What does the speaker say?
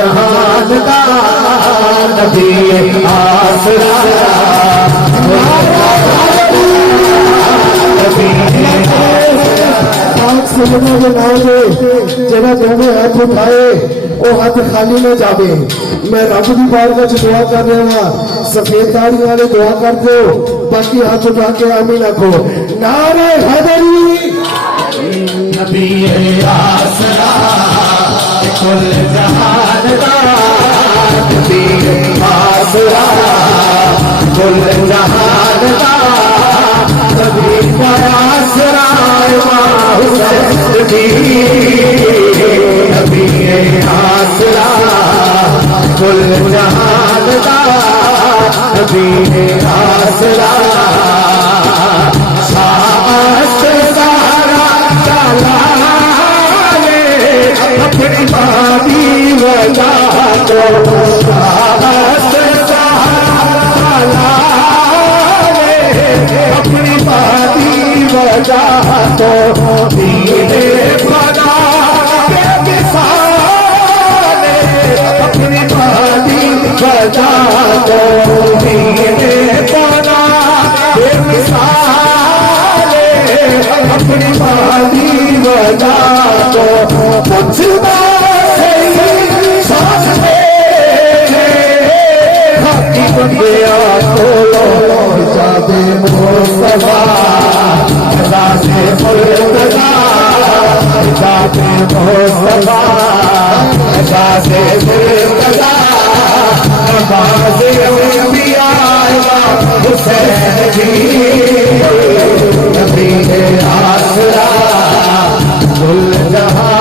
जहान का नबी आसरा जरा दोनों हाथ उठाए वो हाथ खाली न जावे। मैं रब की बारगाह च दुआ कर रहा सफेद दाढ़ी वाले दुआ कर दो बाकी हाथ उठा के आमीन आखो। नारे हैदरी नबी आसरा कुल जहान का नबी आसरा कुल जहान का नबी आसरा नबी आसरा कुल जहान का नबी आसरा साहस सहारा चलाए अपनी बादी वजा तो साहस सहारा चलाए अपनी बादी वजा तो दीने बना बेमिसाले अपनी बादी वजा तो दीने बना बेमिसाले अपनी बादी वजा तो पूछता सही सांस हाथी बन गया खोलो जादे मुस्तफा से मुर्तजा जाते मुस्तफा से मुर्तजा नवाज़े अंबिया हुसैन जी नबी आसरा कुल जहां